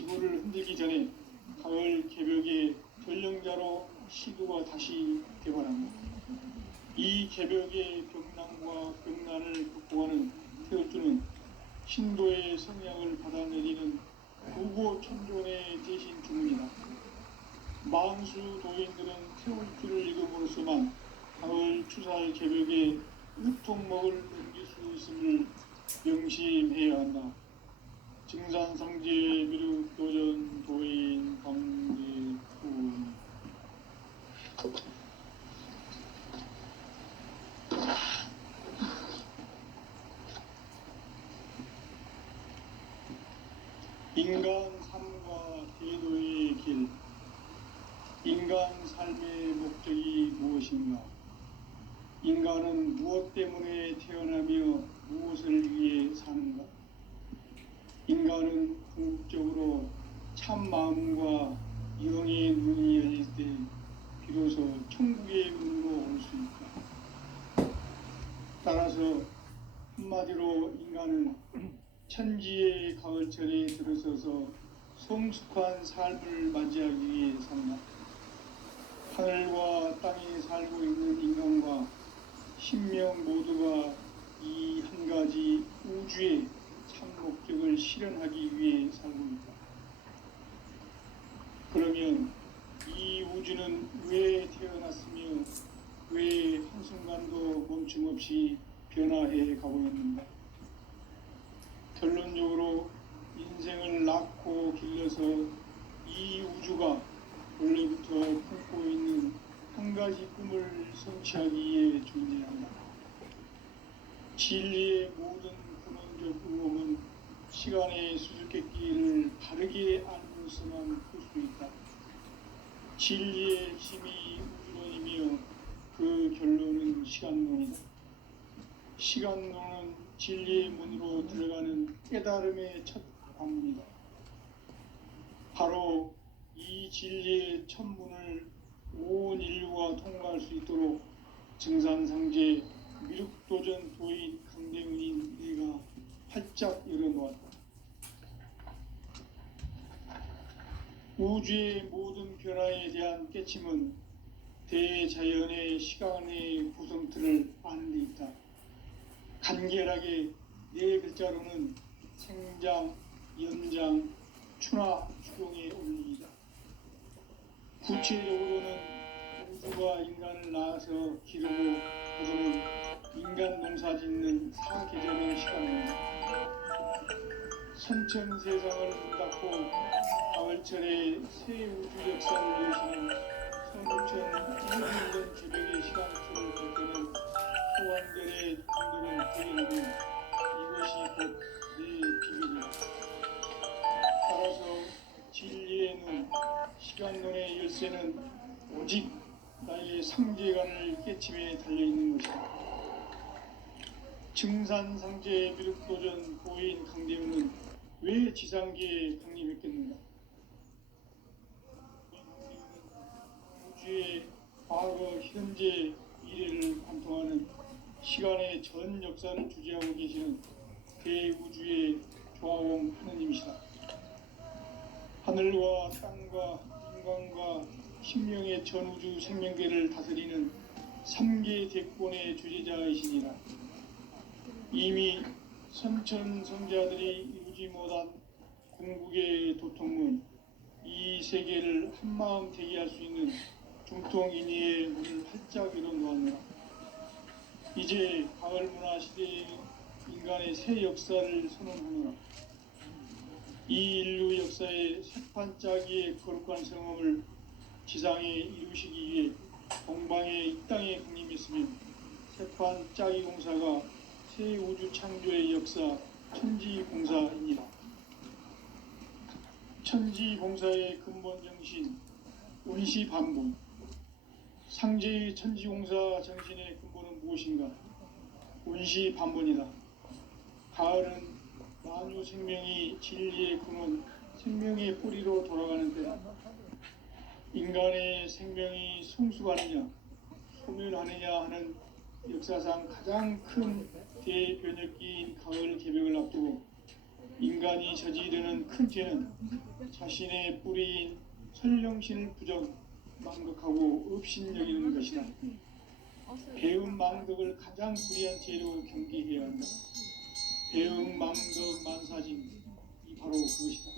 지구를 흔들기 전에 가을 개벽의 전령자로 시도가 다시 되관합니다. 이 개벽의 벽난과 벽난을 극복하는 태우주는 신도의 성향을 받아내리는 구고천존의 대신 주문이다. 망수 도인들은 태울주를 읽음으로써만 가을 추살 개벽의 으통목을 넘길 수 있음을 명심해야 한다. 증산상제 미륵도전 도인 강제훈. 인간 삶과 대도의 길. 인간 삶의 목적이 무엇인가? 인간은 무엇 때문에 태어나며 무엇을 위해 사는가? 인간은 궁극적으로 참 마음과 영의 눈이 열릴 때 비로소 천국의 문으로 올 수 있다. 따라서 한마디로 인간은 천지의 가을철에 들어서서 성숙한 삶을 맞이하기 위해 산다. 하늘과 땅에 살고 있는 인간과 신명 모두가 이 한 가지 우주의 참 목적을 실현하기 위해 살고 있다. 그러면 이 우주는 왜 태어났으며 왜 한순간도 멈춤없이 변화해 가고 있는가? 결론적으로 인생을 낳고 길러서 이 우주가 원래부터 품고 있는 한 가지 꿈을 성취하기 위해 존재한다. 진리의 모든 근원적 의혹은 시간의 수수께끼를 바르게 알면서만 풀 수 있다. 진리의 핵심이 우주론이며 그 결론은 시간론이다. 시간론은 진리의 문으로 들어가는 깨달음의 첫 관문이다. 바로 이 진리의 첫 문을 온 인류가 통과할 수 있도록 증산상제 미륵도전 도인 강대훈인 내가 활짝 열어놓았다. 우주의 모든 변화에 대한 깨침은 대자연의 시간의 구성틀을 아는 데 있다. 간결하게 네 글자로는 생장, 연장, 추나 추동의 원리이다. 구체적으로는 우주가 인간을 낳아서 기르고 거두는 인간 농사 짓는 사계절의 시간입니다. 선천세상을 문 닫고 가을철에 새 우주 역사를 여시는 성천 1년 개벽의 시간표를 볼 때는 소환결의 감독은 되게 되면 이것이 곧 내 비결이다. 따라서 진리의 눈, 시간론의 열쇠는 오직 나의 상제관을 깨침에 달려있는 것이다. 증산상제 미륵도전 도인 강대훈은 왜 지상계에 강림했겠는가? 우주의 과거, 현재, 미래를 관통하는 시간의 전 역사를 주재하고 계시는 대우주의 조화원 하느님이시다. 하늘과 땅과 인간과 신명의 전우주 생명계를 다스리는 3계 대권의 주재자이시니라. 이미 선천성자들이 이루지 못한 궁극의 도통문, 이 세계를 한마음 되게 할 수 있는 중통인의의 문을 활짝 열어놓았노라. 이제 가을 문화 시대의 인간의 새 역사를 선언하노라. 이 인류 역사의 새판짜기의 거룩한 성험을 지상에 이루시기 위해 동방의 이 땅에 강림했으며 새판짜기 공사가 새 우주 창조의 역사 천지공사입니다. 천지공사의 근본 정신 운시반본. 상제의 천지공사 정신의 근본은 무엇인가? 운시반본이다. 가을은 만유 생명이 진리의 근원, 생명의 뿌리로 돌아가는 때다. 인간의 생명이 성숙하느냐, 소멸하느냐 하는 역사상 가장 큰 대변혁기인 가을 개벽을 앞두고 인간이 저지르는 큰 죄는 자신의 뿌리인 설령신을 부정 망극하고 업신여기는 것이다. 배은 망덕을 가장 불의한 죄로 경계해야 한다. 배은 망덕 만사진, 이 바로 그것이다.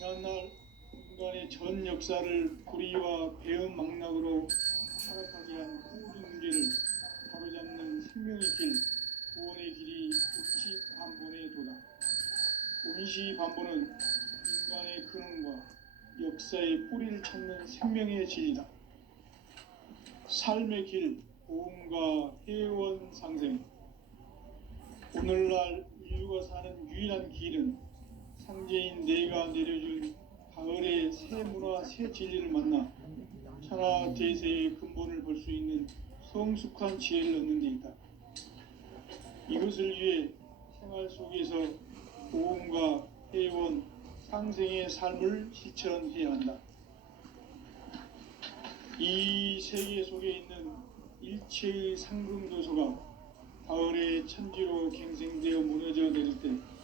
지난날 인간의 전 역사를 불의와 배은 망락으로 타락하게 한 모든 문제를 바로잡는 생명의 길, 구원의 길이 운시반본의 도다. 운시반본은 인간의 근원과 역사의 뿌리를 찾는 생명의 진리다. 삶의 길, 보험과 회원 상생. 오늘날 인류가 사는 유일한 길은 상제인 내가 내려준 가을의 새 문화, 새 진리를 만나 천하 대세의 근본을 볼 수 있는 성숙한 지혜를 얻는 데 있다. 이것을 위해 생활 속에서 보험과 회원, 상생의 삶을 실천해야 한다. 이 세계 속에 있는 일체의 상금도서가 가을의 천지로 갱생되어 무너져 내릴 때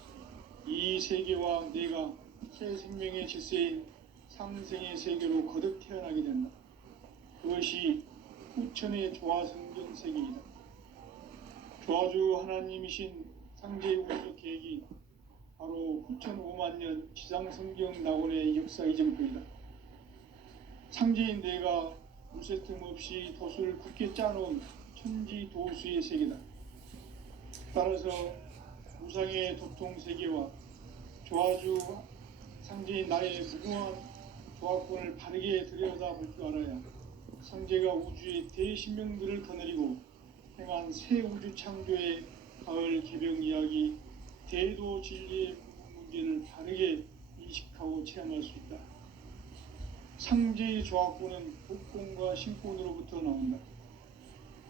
이 세계와 내가 새 생명의 질서인 상생의 세계로 거듭 태어나게 된다. 그것이 후천의 조화성경 세계이다. 조화주 하나님이신 상제의 우주적 계획이 바로 후천 5만 년 지상성경 낙원의 역사 이전부이다. 상제인 내가 물새 틈 없이 돛을 굳게 짜놓은 천지 도수의 세계다. 따라서 무상의 도통 세계와 조화주 상제인 나의 무궁한 조화권을 바르게 들여다볼 줄 알아야 상제가 우주의 대신명들을 거느리고 행한 새 우주 창조의 가을 개병 이야기, 대도 진리의 문제를 바르게 인식하고 체험할 수 있다. 상제의 조화권은 복권과 신권으로부터 나온다.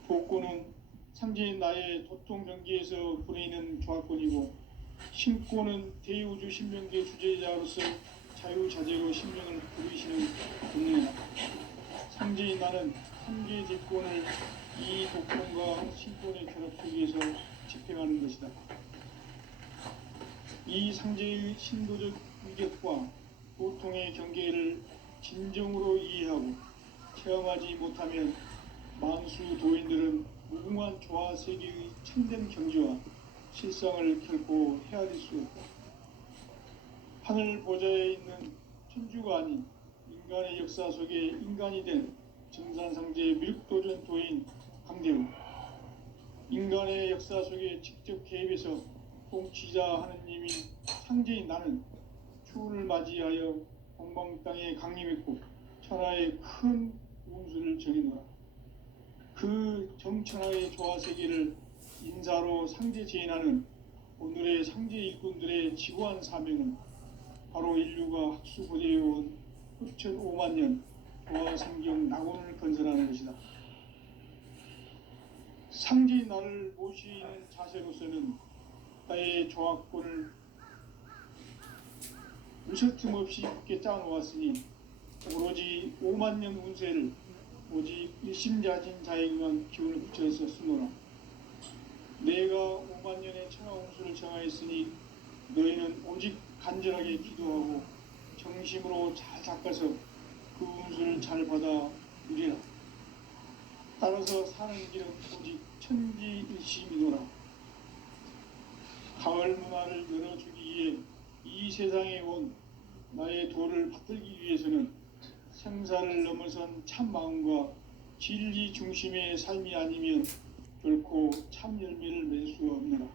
복권은 상제인 나의 도통 경계에서 부리는 조화권이고, 신권은 대우주 신명계 주제자로서 자유자재로 신명을 부리시는 본능이다. 상제인 나는 상계 대권을 이 복권과 신권의 결합 속에서 집행하는 것이다. 이 상제의 신도적 위격과 보통의 경계를 진정으로 이해하고 체험하지 못하면 만수 도인들은 무궁한 조화 세계의 참된 경지와 실상을 결코 헤아릴 수 없다. 하늘 보좌에 있는 천주가 아닌 인간의 역사 속에 인간이 된 정산상제의 밀도전 도인 강대우, 인간의 역사 속에 직접 개입해서 통치자 하느님인 상제인 나는 추운을 맞이하여 동방 땅에 강림했고 천하의 큰 운수를 정해놓아 그 정천하의 조화 세계를 인사로 상제 제인하는 오늘의 상제 일꾼들의 지구한 사명은 바로 인류가 학수고대해온 후천 5만 년 조화 성경 낙원을 건설하는 것이다. 상제인 나를 모시는 자세로서는 나의 조화권을 물새틈 없이 굳게 짜놓았으니 오로지 5만 년 운세를 오직 일심자진 자에게만 기운을 붙여서 쓰노라. 내가 5만 년의 천하 운수를 정하였으니 너희는 오직 간절하게 기도하고 정심으로 잘 닦아서 그 운수를 잘 받아 누리라. 따라서 사는 길은 오직 천지일심이노라. 가을 문화를 열어주기 위해 이 세상에 온 나의 도를 받들기 위해서는 생사를 넘어선 참 마음과 진리 중심의 삶이 아니면 결코 참 열매를 맺을 수가 없노라.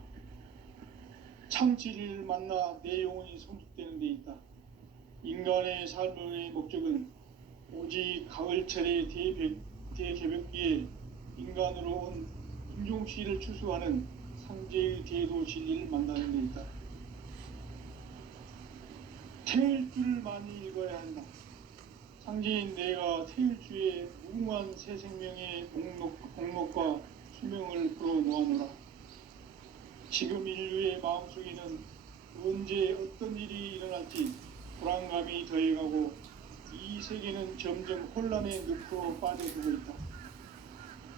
참 진리를 만나 내 영혼이 성숙되는 데 있다. 인간의 삶의 목적은 오직 가을철의 대개벽기에 인간으로 온 인종시를 추수하는 상제의 대도 진리를 만나는 데 있다. 태일주를 많이 읽어야 한다. 상제인 내가 태일주의 무궁한 새 생명의 목록과 수명을 풀어놓아노라. 지금 인류의 마음속에는 언제 어떤 일이 일어날지 불안감이 더해가고 이 세계는 점점 혼란의 늪으로 빠져들고 있다.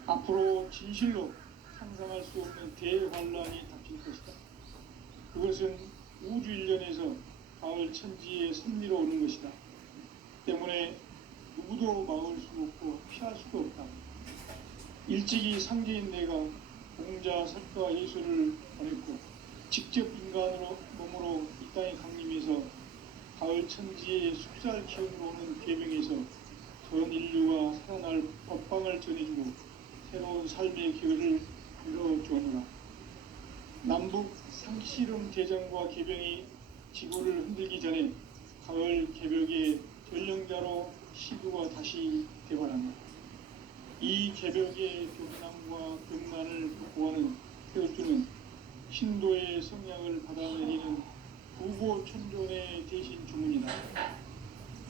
앞으로 진실로 상상할 수 없는 대환란이 닥칠 것이다. 그것은 우주 일련에서 가을 천지의 섭리로 오는 것이다. 때문에 누구도 막을 수 없고 피할 수도 없다. 일찍이 상계인 내가 공자, 석가, 예수를 보냈고 직접 인간으로 몸으로 이 땅에 강림해서 가을 천지의 숫살 기운으로 오는 계명에서 전 인류가 살아날 법방을 전해주고 새로운 삶의 기회를 열어주었노라. 남북 상씨름 대전과 개병이 지구를 흔들기 전에 가을 개벽의 전령자로 시두가 다시 개발한다. 이 개벽의 벽난과 벽난을 보호하는 태우주는 신도의 성향을 받아내리는 부고천존의 대신 주문이다.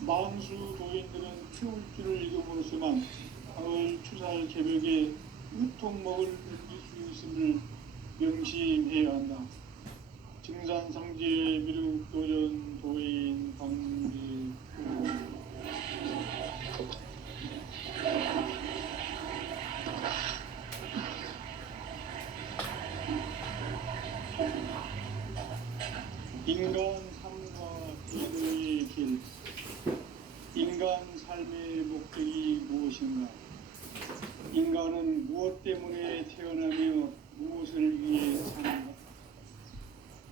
망수 도인들은 태울주를 읽음으로써만 가을 추살 개벽의 으통먹을 느낄 수 있음을 명심해야 한다. 증산상제 미륵도전 도인 강리 인간 삶과 인류의 길. 인간 삶의 목적이 무엇인가? 인간은 무엇 때문에 태어나며 무엇을 위해 사는가?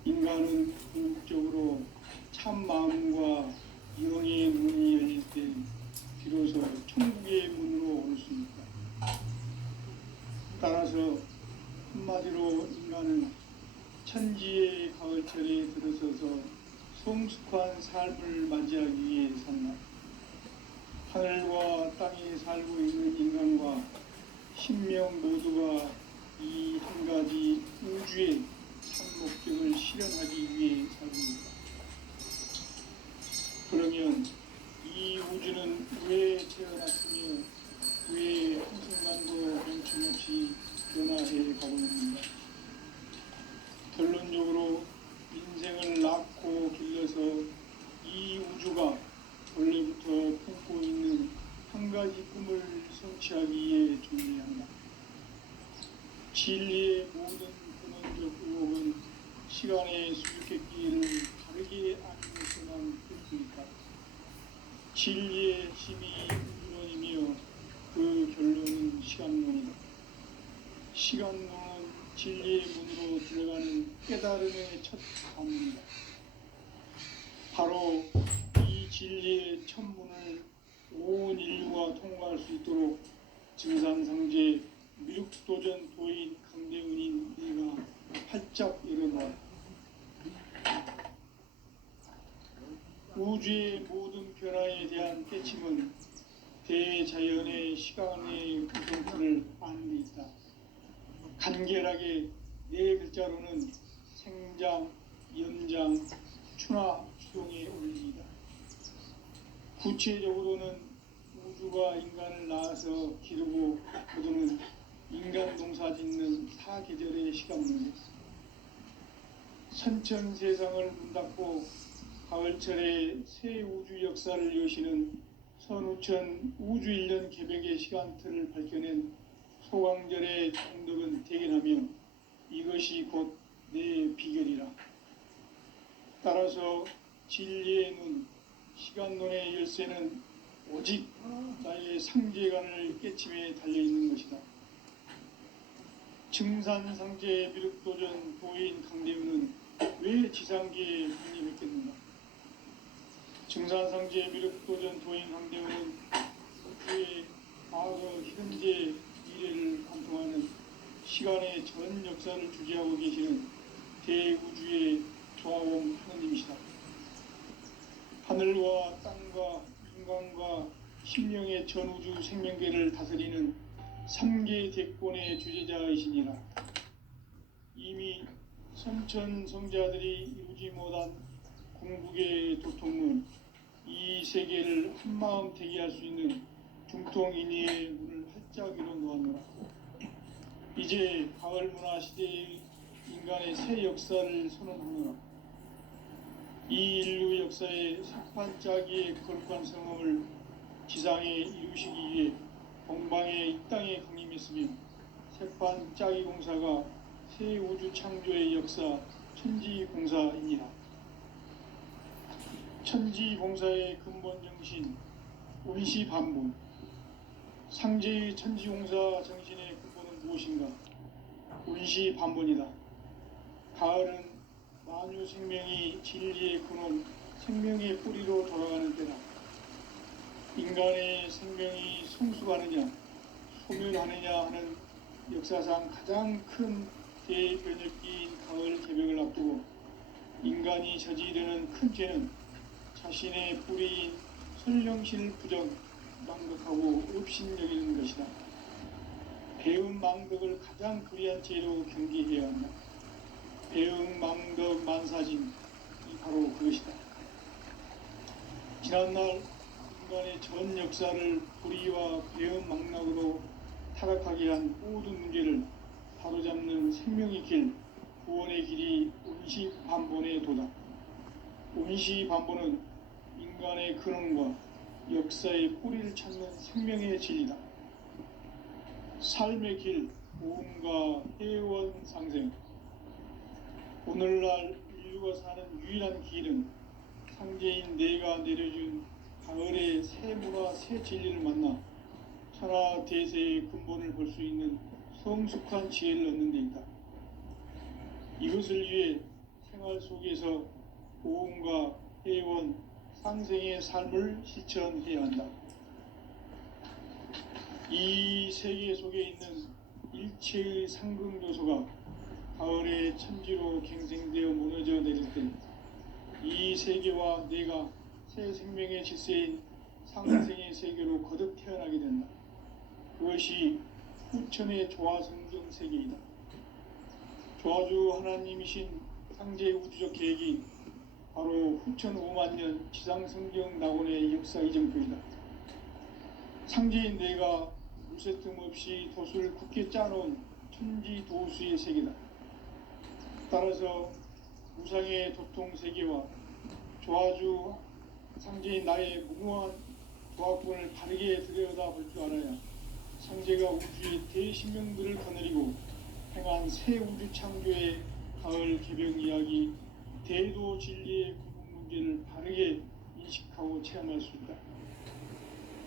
인간은 궁극적으로 참 마음과 영의 문이 열릴 때 비로소 천국의 문으로 올 수 있다. 따라서 한마디로 인간은 천지의 가을철에 들어서서 성숙한 삶을 맞이하기 위해 산다. 하늘과 땅에 살고 있는 인간과 신명 모두가 이 한 가지 우주의 참 목적을 실현하기 위해 살고 있다. 그러면 이 우주는 왜 태어났으며 왜 한순간도 멈춤없이 변화해 가고 있는가? 결론적으로 인생을 낳고 길러서 이 우주가 원래부터 품고 있는 한 가지 꿈을 성취하기 위해 존재한다. 진리의 모든 근원적 의혹은 시간의 수수께끼를 다르게 아니면서만 펼치니까 진리의 힘이 우주론이며 그 결론은 시간론이다. 시간론은 진리의 문으로 들어가는 깨달음의 첫 관문이다. 바로 이 진리의 첫 문을 온 인류가 통과할 수 있도록 증산상제 미륵도전 도인 강대은인 내가 활짝 열어놓았다. 우주의 모든 변화에 대한 깨침은 대자연의 시간의 구성틀을 아는 데 있다. 간결하게 네 글자로는 생장, 연장, 추나 추동의 원리이다. 구체적으로는 우주가 인간을 낳아서 기르고 거두는 인간 농사 짓는 사계절의 시간문제. 선천 세상을 문 닫고 가을철에 새 우주 역사를 여시는 선우천 우주 1년 개벽의 시간틀을 밝혀낸 소강절의 정덕은 대견하며 이것이 곧 내 비결이라. 따라서 진리의 눈, 시간론의 열쇠는 오직 나의 상제관을 깨침에 달려있는 것이다. 증산상제 미륵도전 도인 강대우는 왜 지상계에 군림했겠는가? 증산상제 미륵도전 도인 강대우는 우주의 과거, 현재, 미래를 관통하는 시간의 전 역사를 주재하고 계시는 대우주의 조화원 하느님이시다. 하늘과 땅과 인간과 심령의 전우주 생명계를 다스리는 3계 대권의 주제자이시니라. 이미 선천 성자들이 이루지 못한 궁극의 도통문, 이 세계를 한마음 대기할 수 있는 중통인의의 문을 활짝 열어놓았노라. 이제 가을 문화 시대의 인간의 새 역사를 선언하노라. 이 인류 역사의 석판짜기의 거룩한 성험을 지상에 이루시기 위해 동방의 이 땅에 강림했으며 색판짜기 공사가 새 우주 창조의 역사 천지공사이니라. 천지봉사의 근본 정신 운시반본. 상제의 천지봉사 정신의 근본은 무엇인가? 운시반본이다. 가을은 만유 생명이 진리의 근원, 생명의 뿌리로 돌아가는 때다. 인간의 생명이 성숙하느냐, 소멸하느냐 하는 역사상 가장 큰 대변혁기인 가을 개벽을 앞두고 인간이 저지르는 큰 죄는 자신의 뿌리인 선령신을 부정, 망덕하고 업신여기는 것이다. 배음 망덕을 가장 불의한 죄로 경계해야 한다. 배음 망덕 만사진이 바로 그것이다. 지난날 인간의 전 역사를 불의와 배음 망락으로 타락하게 한 모든 문제를 바로잡는 생명의 길, 구원의 길이 운시반본의 도다. 운시반본은 인간의 근원과 역사의 뿌리를 찾는 생명의 진리다. 삶의 길, 보험과 회원 상생. 오늘날 인류가 사는 유일한 길은 상제인 내가 내려준 가을의 새 문화, 새 진리를 만나 천하 대세의 근본을 볼 수 있는 성숙한 지혜를 얻는 데 있다. 이것을 위해 생활 속에서 보험과 회원, 상생의 삶을 실천해야 한다. 이 세계 속에 있는 일체의 상승요소가 가을의 천지로 갱생되어 무너져 내릴 때 이 세계와 내가 새 생명의 질서인 상생의 세계로 거듭 태어나게 된다. 그것이 후천의 조화성경 세계이다. 조화주 하나님이신 상제 우주적 계획이 바로 후천 5만 년 지상성경 낙원의 역사 이정표이다. 상제인 내가 무쇠틈 없이 돛을 굳게 짜놓은 천지도수의 세계다. 따라서 무상의 도통 세계와 조화주 상제인 나의 무궁한 조화권을 바르게 들여다볼 줄 알아야 상제가 우주의 대신명들을 거느리고 행한 새 우주 창조의 가을 개벽 이야기, 대도 진리의 구분 문제를 바르게 인식하고 체험할 수 있다.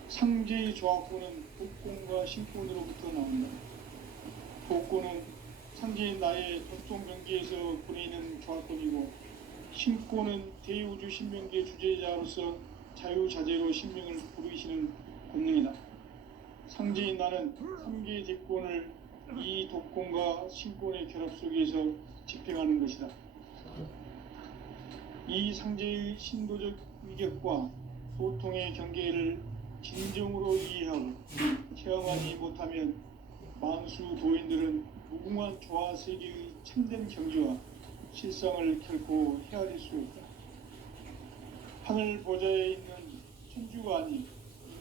상제의 조화권은 복권과 신권으로부터 나온다. 복권은 상제인 나의 도통 경계에서 보내는 조화권이고, 신권은 대우주 신명계 주제자로서 자유자재로 신명을 부르시는 권능이다. 상제인 나는 3개의 대권을 이 독권과 신권의 결합 속에서 집행하는 것이다. 이 상제의 신도적 위격과 소통의 경계를 진정으로 이해하고 체험하지 못하면 만수 도인들은 무궁한 조화 세계의 참된 경지와 실상을 결코 헤아릴 수 없다. 하늘 보좌에 있는 천주가 아닌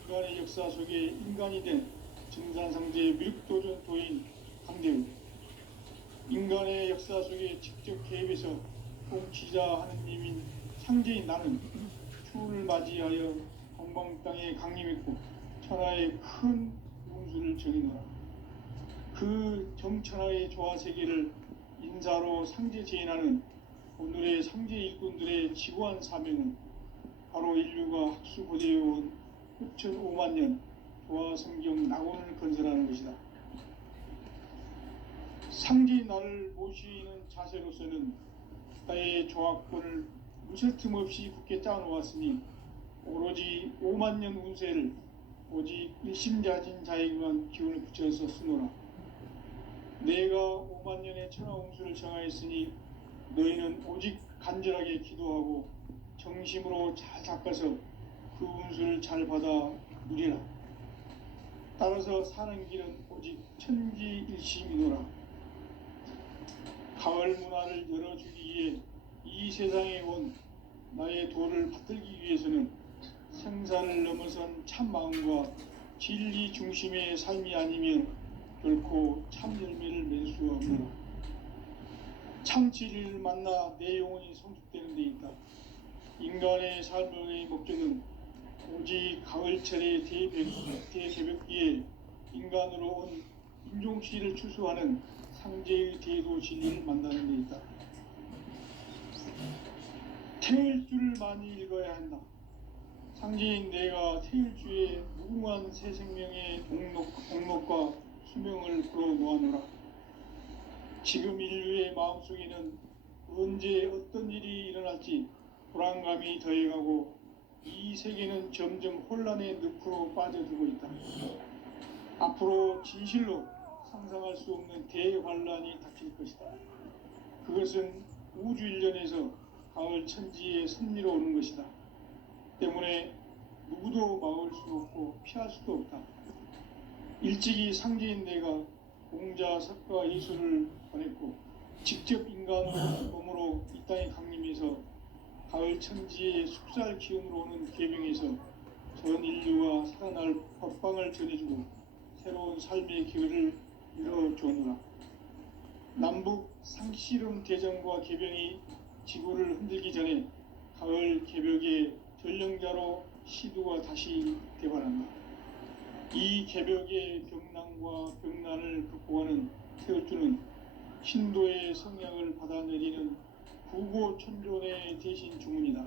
인간의 역사 속에 인간이 된 증산상제의 미륵도전 도인 강대우, 인간의 역사 속에 직접 개입해서 통치자 하느님인 상제인 나는 추운을 맞이하여 건방 땅에 강림했고 천하의 큰 운수를 정의노라. 그 정천하의 조화 세계를 인사로 상제 제인하는 오늘의 상제 일꾼들의 지고한 사명은 바로 인류가 학수고대해온 후천 5만 년 조화 성경 낙원을 건설하는 것이다. 상제인 나를 모시는 자세로서는 나의 조화권을 무쇠 틈 없이 굳게 짜놓았으니 오로지 5만 년 운세를 오직 일심자진 자에게만 기운을 붙여서 쓰노라. 내가 5만 년의 천하 운수를 정하였으니 너희는 오직 간절하게 기도하고 정심으로 잘 닦아서 그 운수를 잘 받아 누리라. 따라서 사는 길은 오직 천지일심이노라. 가을 문화를 열어주기 위해 이 세상에 온 나의 도를 받들기 위해서는 생사를 넘어선 참 마음과 진리 중심의 삶이 아니면 결코 참 열매를 맺을 수가 없노라. 참 진리를 만나 내 영혼이 성숙되는 데 있다. 인간의 삶의 목적은 오직 가을철의 대개벽기에 인간으로 온 인종씨를 추수하는 상제의 대도 진리를 만나는 데 있다. 태일 주를 많이 읽어야 한다. 상제인 내가 태일주의 무궁한 새 생명의 목록과 수명을 불어모아노라. 지금 인류의 마음속에는 언제 어떤 일이 일어날지 불안감이 더해가고 이 세계는 점점 혼란의 늪으로 빠져들고 있다. 앞으로 진실로 상상할 수 없는 대환란이 닥칠 것이다. 그것은 우주 일련에서 가을 천지의 섭리로 오는 것이다. 때문에 누구도 막을 수 없고 피할 수도 없다. 일찍이 상제인 내가 공자, 석가, 예수를 보냈고 직접 인간 몸으로 이 땅에 강림해서 가을 천지의 숲살 기운으로 오는 계명에서 전 인류가 살아날 법방을 전해주고 새로운 삶의 기회를 열어주노라. 남북 상씨름 대전과 개병이 지구를 흔들기 전에 가을 개벽의 전령자로 시두가 다시 개발한다. 이 개벽의 병난과 병난을 극복하는 태울주는 신도의 성향을 받아내리는 구고천존의 대신 주문이다.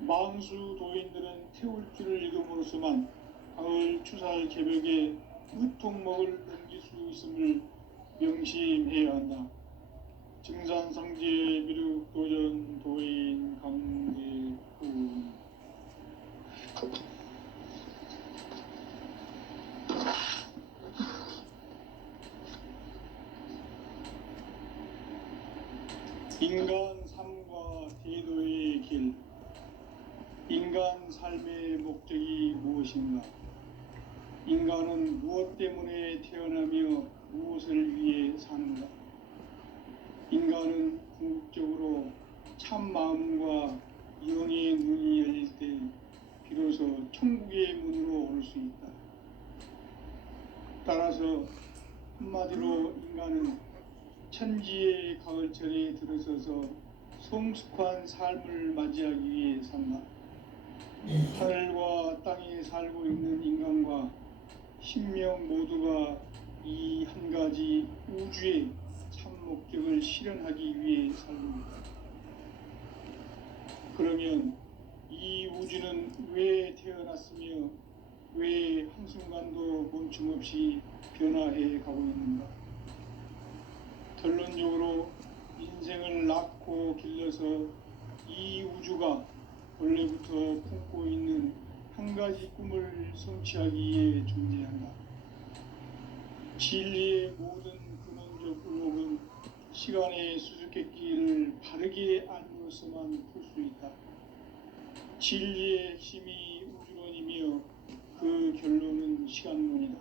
만수 도인들은 태울주를 읽음으로써만 가을 추살 개벽의 으통목을 넘길 수 있음을 명심해야 한다. 증산상제 미륵 도전 도인 강제훈. 인간 삶과 대도의 길. 인간 삶의 목적이 무엇인가? 인간은 무엇 때문에 태어나며 무엇을 위해 사는가? 인간은 궁극적으로 참 마음과 영의 눈이 열릴 때 비로소 천국의 문으로 올 수 있다. 따라서 한마디로 인간은 천지의 가을철에 들어서서 성숙한 삶을 맞이하기 위해 산다. 하늘과 땅에 살고 있는 인간과 신명 모두가 이 한 가지 우주의 참 목적을 실현하기 위해 살립니다. 그러면 이 우주는 왜 태어났으며 왜 한순간도 멈춤없이 변화해 가고 있는가? 결론적으로 인생을 낳고 길러서 이 우주가 원래부터 품고 있는 한 가지 꿈을 성취하기 위해 존재한다. 진리의 모든 근원적 의혹은 시간의 수수께끼를 바르게 알므로서만 풀 수 있다. 진리의 핵심이 우주론이며 그 결론은 시간론이다.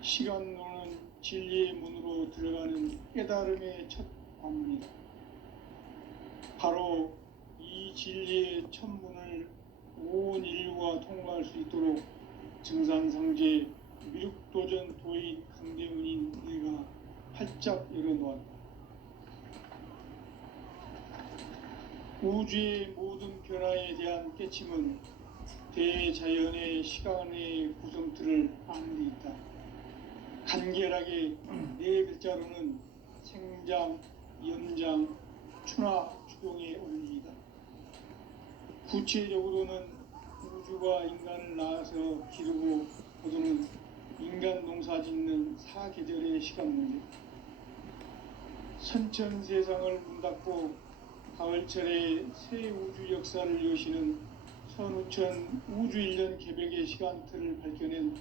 시간론은 진리의 문으로 들어가는 깨달음의 첫 관문이다. 바로 이 진리의 첫 문을 온 인류가 통과할 수 있도록 증산상제 미륵도전 도인 강대훈인 내가 활짝 열어놓았다. 우주의 모든 변화에 대한 깨침은 대자연의 시간의 구성틀을 아는 데 있다. 간결하게 네 글자로는 생장, 연장, 추나 추동의 원리이다. 구체적으로는 우주가 인간을 낳아서 기르고 거두는 인간 농사 짓는 사계절의 시간 문제. 선천 세상을 문 닫고 가을철에 새 우주 역사를 여시는 선우천 우주일년 개벽의 시간틀을 밝혀낸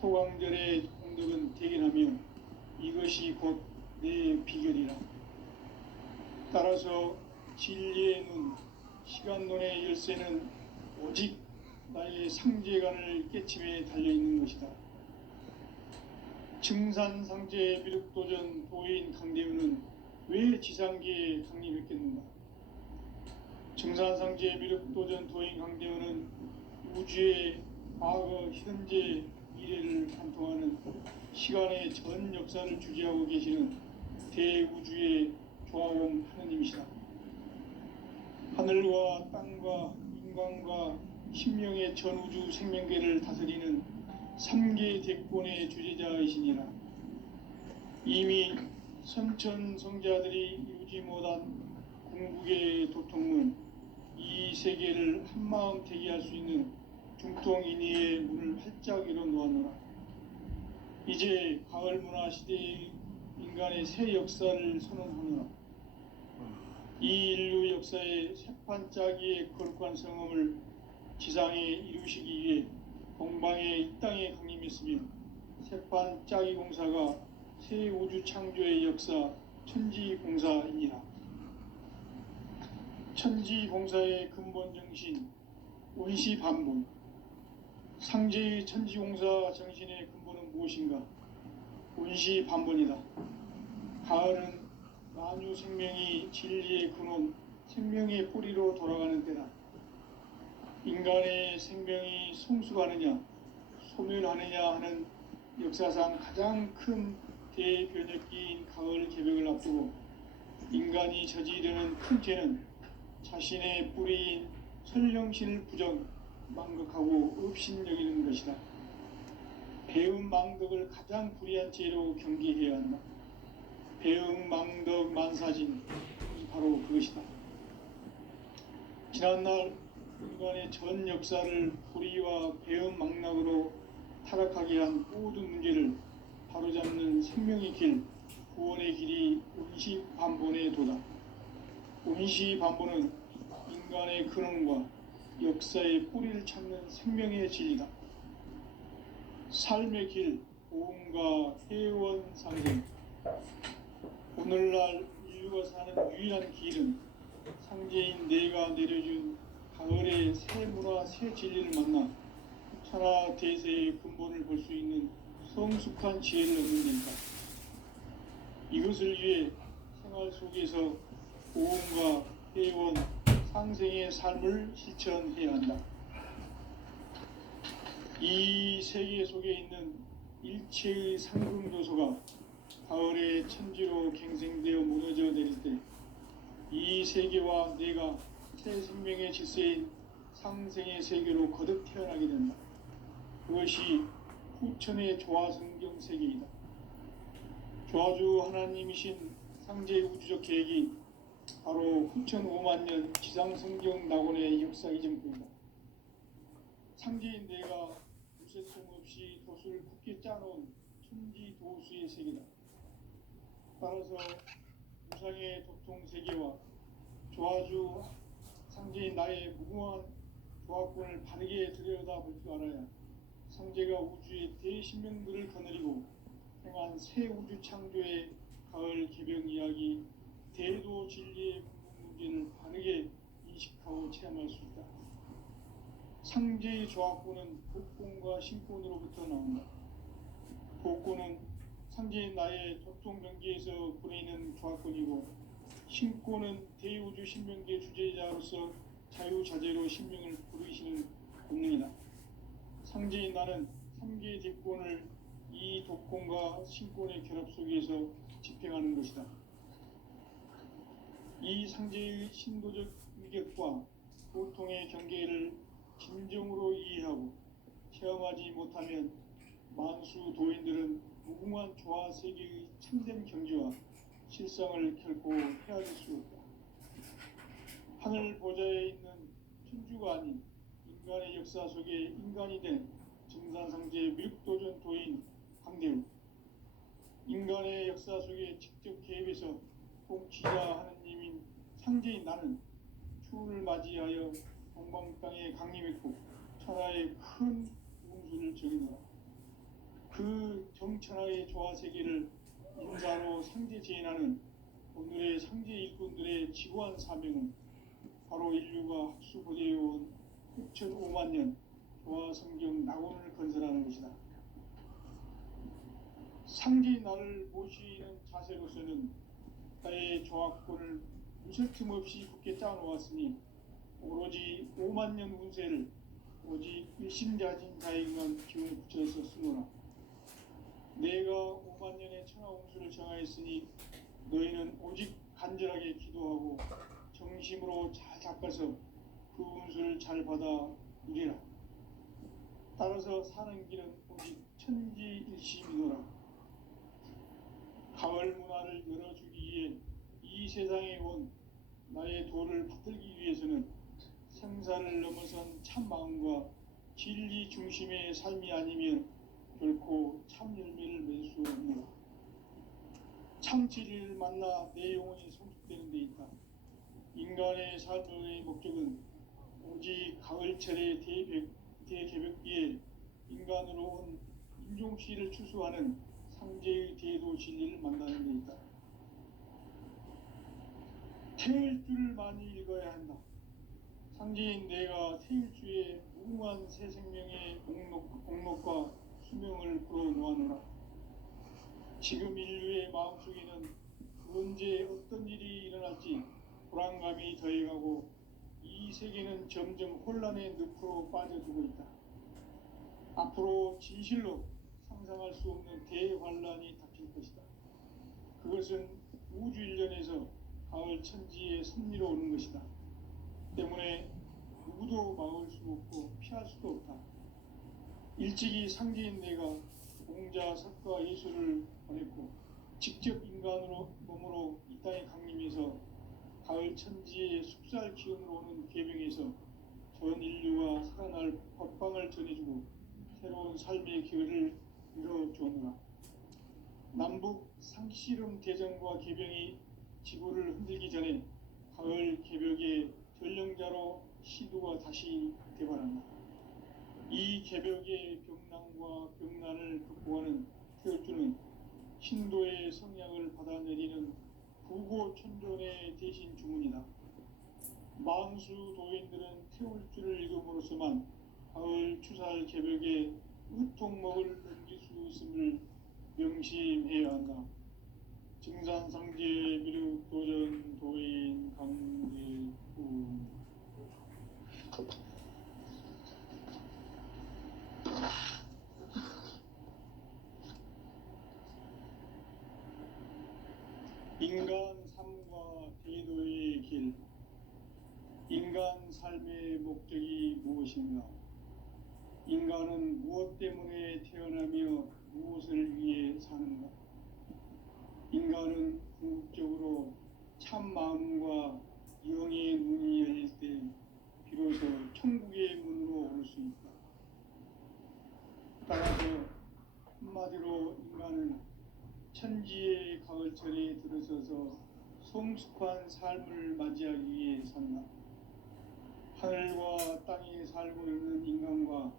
소강절의 공덕은 대견하며 이것이 곧 내 비결이라. 따라서 진리의 눈, 시간론의 열쇠는 오직 나의 상제관을 깨침에 달려있는 것이다. 증산상제 미륵도전 도인 강대훈은 왜 지상계에 강림했겠는가? 증산상제 미륵도전 도인 강대훈은 우주의 과거, 현재, 미래를 관통하는 시간의 전 역사를 주재하고 계시는 대우주의 조화원 하느님이시다. 하늘과 땅과 인간과 신명의 전우주 생명계를 다스리는 3계 대권의 주재자이시니라. 이미 선천 성자들이 이루지 못한 동북의 도통문, 이 세계를 한마음 대기할 수 있는 중통인의의 문을 활짝 열어놓았노라. 이제 가을 문화 시대의 인간의 새 역사를 선언하노라. 이 인류 역사의 새판짜기의 거룩한 성험을 지상에 이루시기 위해 동방의 이 땅에 강림했으며 새판짜기 공사가 새 우주 창조의 역사 천지공사이니라. 천지공사의 근본 정신 원시반본. 상제의 천지공사 정신의 근본은 무엇인가? 원시반본이다. 가을은 만유 생명이 진리의 근원, 생명의 뿌리로 돌아가는 때다. 인간의 생명이 성숙하느냐, 소멸하느냐 하는 역사상 가장 큰 대변혁기인 가을 개벽을 앞두고 인간이 저지르는 큰 죄는 자신의 뿌리인 선령신을 망극하고 업신여기는 것이다. 배은망덕을 가장 불의한 죄로 경계해야 한다. 배은망덕 만사진이 바로 그것이다. 지난날 인간의 전 역사를 불의와 배은망락으로 타락하게 한 모든 문제를 바로잡는 생명의 길, 구원의 길이 원시반본의 도다. 원시반본은 인간의 근원과 역사의 뿌리를 찾는 생명의 진리다. 삶의 길, 보험과 회원 상생. 오늘날 인류가 사는 유일한 길은 상제인 내가 내려준 가을의 새 문화, 새 진리를 만나 천하 대세의 근본을 볼 수 있는 성숙한 지혜를 얻는 데이다. 이것을 위해 생활 속에서 보험과 회원, 상생의 삶을 실천해야 한다. 이 세계 속에 있는 일체의 상금 요소가 가을의 천지로 갱생되어 무너져 내릴 때 이 세계와 내가 새 생명의 질서인 상생의 세계로 거듭 태어나게 된다. 그것이 후천의 조화성경 세계이다. 조화주 하나님이신 상제의 우주적 계획이 바로 후천 5만 년 지상성경 낙원의 역사 이전부이다. 상제인 내가 무쇠통 없이 도수를 굳게 짜놓은 천지도수의 세계다. 따라서 무상의 도통 세계와 조화주 상제인 나의 무궁한 조화권을 바르게 들여다볼 줄 알아야 상제가 우주의 대신명들을 거느리고 행한 새 우주 창조의 가을 개벽 이야기 대도 진리의 문제를 바르게 인식하고 체험할 수 있다. 상제의 조화권은 복권과 신권으로부터 나온다. 복권은 상제인 나의 도통 경계에서 보내는 조화권이고, 신권은 대우주 신명계 주제자로서 자유자재로 신명을 부르시는 본능이다. 상제인 나는 3개의 대권을 이 독권과 신권의 결합 속에서 집행하는 것이다. 이 상제의 신도적 위격과 보통의 경계를 진정으로 이해하고 체험하지 못하면 만수 도인들은 무궁한 조화 세계의 참된 경지와 실상을 결코 헤아릴 수 없다. 하늘 보좌에 있는 천주가 아닌 인간의 역사 속에 인간이 된 증산상제 밀도전 도인 강대우, 인간의 역사 속에 직접 개입해서 통치자 하느님인 상제인 나는 추운을 맞이하여 동방 땅에 강림했고 천하의 큰 운수를 정해놓아 그 정천하의 조화세계를 인사로 상제 제인하는 오늘의 상제 일꾼들의 지구한 사명은 바로 인류가 학수고대해온 6,5만 년 조화성경 낙원을 건설하는 것이다. 상제인 나를 모시는 자세로서는 나의 조화권을 무쇠 틈 없이 굳게 짜놓았으니 오로지 5만 년 운세를 오직 일심자진 자에게만 기운을 붙여서 쓰노라. 내가 5만 년의 천하 홍수를 정하였으니 너희는 오직 간절하게 기도하고 정심으로 잘 닦아서 그 운수를 잘 받아 누리라. 따라서 사는 길은 오직 천지일심이노라. 가을 문화를 열어주기 위해 이 세상에 온 나의 도를 받들기 위해서는 생사를 넘어선 참 마음과 진리 중심의 삶이 아니면 결코 참 열매를 맺을 수 없노라. 참 진리를 만나 내 영혼이 성숙되는 데 있다. 인간의 삶의 목적은 오직 가을철의 대개벽비에 인간으로 온 인종시를 추수하는 상제의 대도 진리를 만나는 데 있다. 태일 줄을 많이 읽어야 한다. 상제인 내가 태일주의 무궁한 새 생명의 목록과 수명을 불어놓아노라. 지금 인류의 마음속에는 언제 어떤 일이 일어날지 불안감이 더해가고 이 세계는 점점 혼란의 늪으로 빠져들고 있다. 앞으로 진실로 상상할 수 없는 대환란이 닥칠 것이다. 그것은 우주 일련에서 가을 천지의 섭리로 오는 것이다. 때문에 누구도 막을 수 없고 피할 수도 없다. 일찍이 상제인 내가 공자, 석가, 예수를 보냈고 직접 인간으로 몸으로 이 땅에 강림해서 가을 천지의 숲살 기운으로 오는 계명에서 전 인류가 살아날 법방을 전해주고 새로운 삶의 기회를 열어주었노라. 남북 상씨름 대전과 개병이 지구를 흔들기 전에 가을 개벽의 전령자로 시두가 다시 대발한다. 이 개벽의 병난과 병난을 극복하는 태울주는 신도의 성향을 받아내리는 부고천존의 대신 주문이다. 만수 도인들은 태울주를 읽음으로써만 가을 추살 개벽의 의통목을 넘길 수 있음을 명심해야 한다. 증산상제 미륵도전 도인 강제구. 인간 삶과 대도의 길. 인간 삶의 목적이 무엇인가? 인간은 무엇 때문에 태어나며 무엇을 위해 사는가? 인간은 궁극적으로 참 마음과 영의 눈이 열릴 때 비로소 천국의 문으로 올 수 있다. 따라서 한마디로 인간은 천지의 가을철에 들어서서 성숙한 삶을 맞이하기 위해 산다. 하늘과 땅에 살고 있는 인간과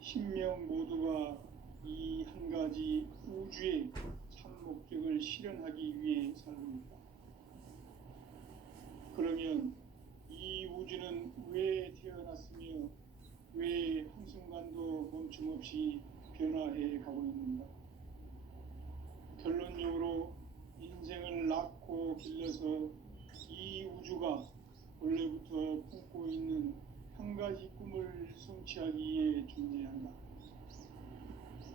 신명 모두가 이 한 가지 우주의 참 목적을 실현하기 위해 살고 있다. 그러면 이 우주는 왜 태어났으며 왜 한순간도 멈춤없이 변화해 가고 있는가? 결론적으로 인생을 낳고 길러서 이 우주가 원래부터 품고 있는 한 가지 꿈을 성취하기 위해 존재한다.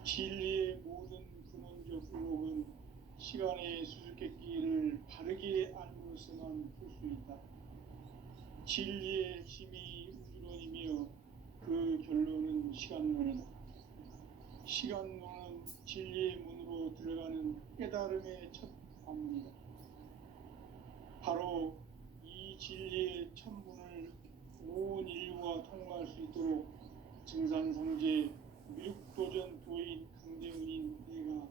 진리의 모든 근원적 의혹은 시간의 수수께끼를 바르게 알므로서만 풀 수 있다. 진리의 핵심이 우주론이며 그 결론은 시간론이다. 시간론은 진리의 문으로 들어가는 깨달음의 첫 관문이다. 바로 이 진리의 천문을 온 인류가 통과할 수 있도록 증산상제 미륵도전 도인 강대훈인 내가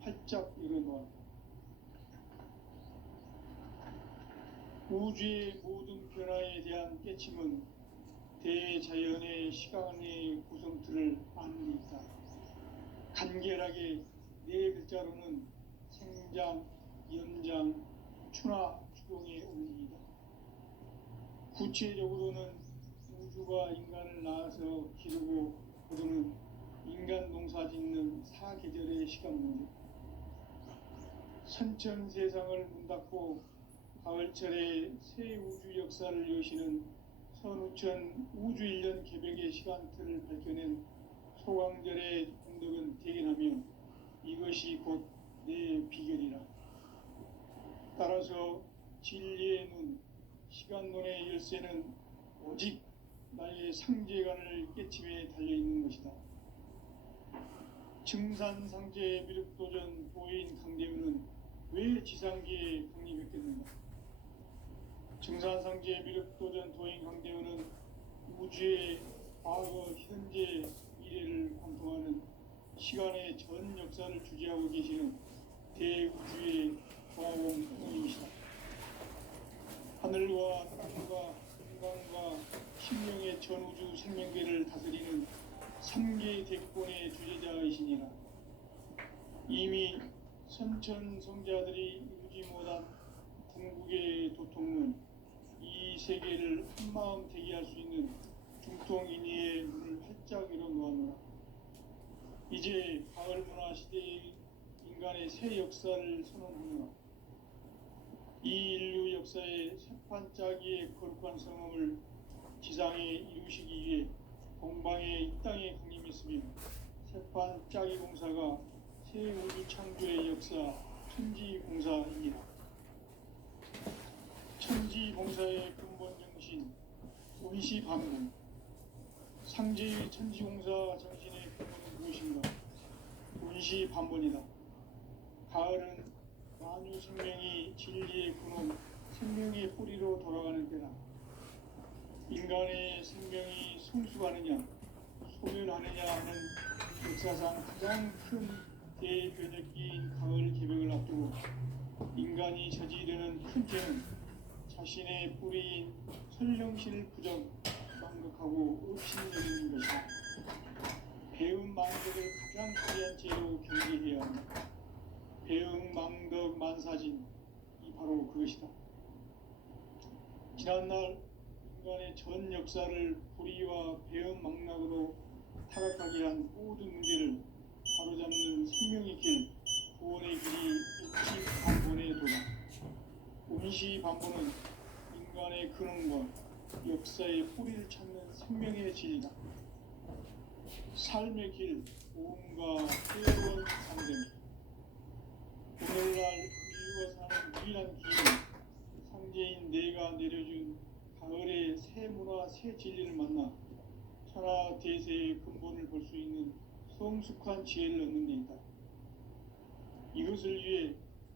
활짝 열어놓았다. 우주의 모든 변화에 대한 깨침은 대자연의 시간의 구성틀을 아는 데 있다. 간결하게 네 글자로는 생장, 연장, 추나 추동의 원리이다. 구체적으로는 우주가 인간을 낳아서 기르고 거두는 인간 농사 짓는 사계절의 시간 문제. 선천 세상을 문 닫고 가을철에 새 우주 역사를 여시는 선우천 우주 1년 개벽의 시간틀을 밝혀낸 소강절의 공덕은 대견하며 이것이 곧 내 비결이라. 따라서 진리의 눈, 시간론의 열쇠는 오직 나의 상제관을 깨침에 달려있는 것이다. 증산상제 미륵도전 도인 강대훈은 왜 지상계에 강림했겠는가? 증산상제 미륵도전 도인 강대우는 우주의 과거, 현재, 미래를 관통하는 시간의 전 역사를 주재하고 계시는 대우주의 과원이시다. 하늘과 땅과 인간과 신령의 전우주 생명계를 다스리는 3개 대권의 주재자이시니라. 이미 선천성자들이 이루지 못한 궁극의 도통문, 이 세계를 한마음 대기할 수 있는 중통인의의 문을 활짝 열어놓았노라. 이제 가을 문화 시대의 인간의 새 역사를 선언하노라. 이 인류 역사의 새판짜기의 거룩한 성험을 지상에 이루시기 위해 동방의 이 땅에 강림했으며 새판짜기 공사가 새 우주 창조의 역사 천지공사입니다. 천지공사의 근본 정신 원시반문, 상제의 천지공사 정신의 근본은 무엇인가? 원시반문이다. 가을은 만유 생명이 진리의 근원, 생명의 뿌리로 돌아가는 때다. 인간의 생명이 성숙하느냐, 소멸하느냐 하는 역사상 가장 큰 대변혁기인 가을 개벽을 앞두고 인간이 저지르는 큰 죄는 자신의 뿌리인 선령신을 부정, 망각하고 업신여기는 것이다. 배움 망덕을 가장 귀한 죄로 경계해야 한다. 배움 망덕 만사진, 이 바로 그것이다. 지난날 인간의 전 역사를 불의와 배움 망락으로 타락하게 한 모든 문제를 바로잡는 생명의 길, 구원의 길이 원시반본의 도다. 원시반본은 인간의 근원과 역사의 뿌리를 찾는 생명의 진리다. 삶의 길, 오음과 회원 상생. 오늘날 인류가 사는 유일한 길은 상제인 내가 내려준 가을의 새 문화, 새 진리를 만나 천하 대세의 근본을 볼 수 있는 성숙한 지혜를 얻는 데 있다. 이것을 위해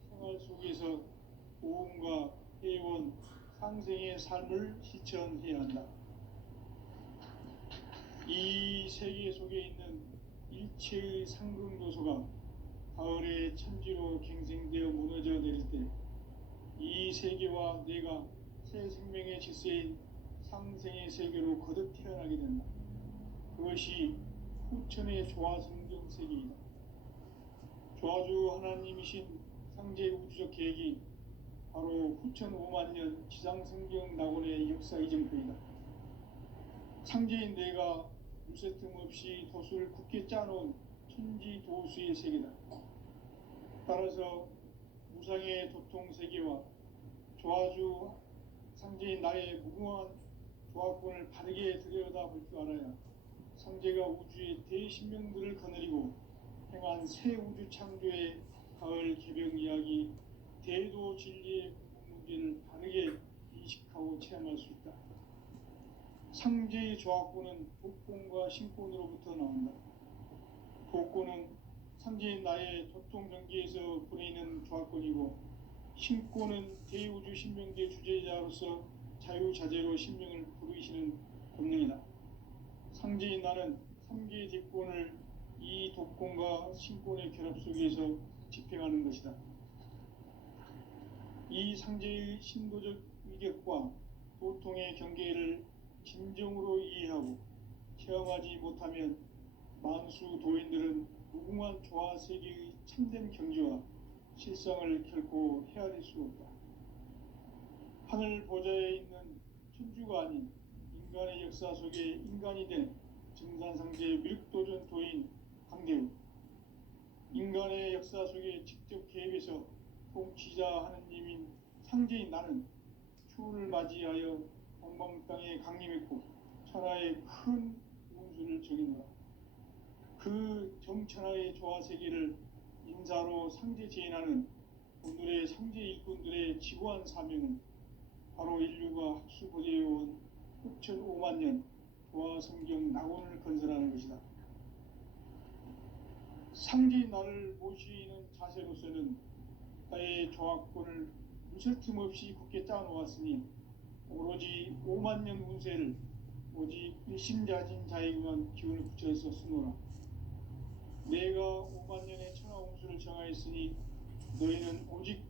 생활 속에서 오음과 회원, 상생의 삶을 실천해야 한다. 이 세계 속에 있는 일체의 상승도소가 가을의 천지로 갱생되어 무너져 내릴 때 이 세계와 내가 새 생명의 질서인 상생의 세계로 거듭 태어나게 된다. 그것이 후천의 조화성경 세계이다. 조화주 하나님이신 상제 우주적 계획이 바로 후천 5만 년 지상성경 낙원의 역사 이정표이다. 상제인 내가 유세틈 없이 도수를 굳게 짜놓은 천지 도수의 세계다. 따라서 무상의 도통 세계와 조화주 상제인 나의 무궁한 조화권을 바르게 들여다볼 줄 알아야 상제가 우주의 대신명들을 거느리고 행한 새 우주 창조의 가을 개벽 이야기, 대도 진리의 문제를 바르게 인식하고 체험할 수 있다. 상제의 조화권은 복권과 신권으로부터 나온다. 복권은 상제인 나의 도통 경계에서 보내는 조화권이고, 신권은 대우주 신명계 주제자로서 자유자재로 신명을 부르시는 권능이다. 상제인 나는 3개의 대권을 이 독권과 신권의 결합 속에서 집행하는 것이다. 이 상제의 신도적 위격과 도통의 경계를 진정으로 이해하고 체험하지 못하면 만수 도인들은 무궁한 조화 세계의 참된 경지와 실상을 결코 헤아릴 수 없다. 하늘 보좌에 있는 천주가 아닌 인간의 역사 속에 인간이 된 증산상제 미륵도전 도인 강대우, 인간의 역사 속에 직접 개입해서 통치자 하느님인 상제인 나는 추후를 맞이하여 동방 땅에 강림했고 천하의 큰 운수를 정해놓아 그 정천하의 조화 세계를 인사로 상제 제인하는 오늘의 상제 일꾼들의 지고한 사명은 바로 인류가 학수 보재해온 후천 5만 년 조화 성경 낙원을 건설하는 것이다. 상제인 나를 모시는 자세로서는 나의 조화권을 무설틈 없이 굳게 짜놓았으니 오로지 5만 년 운세를 오직 일심자진 자에게만 기운을 붙여서 쓰노라. 내가 5만 년의 천하 운수를 정하였으니 너희는 오직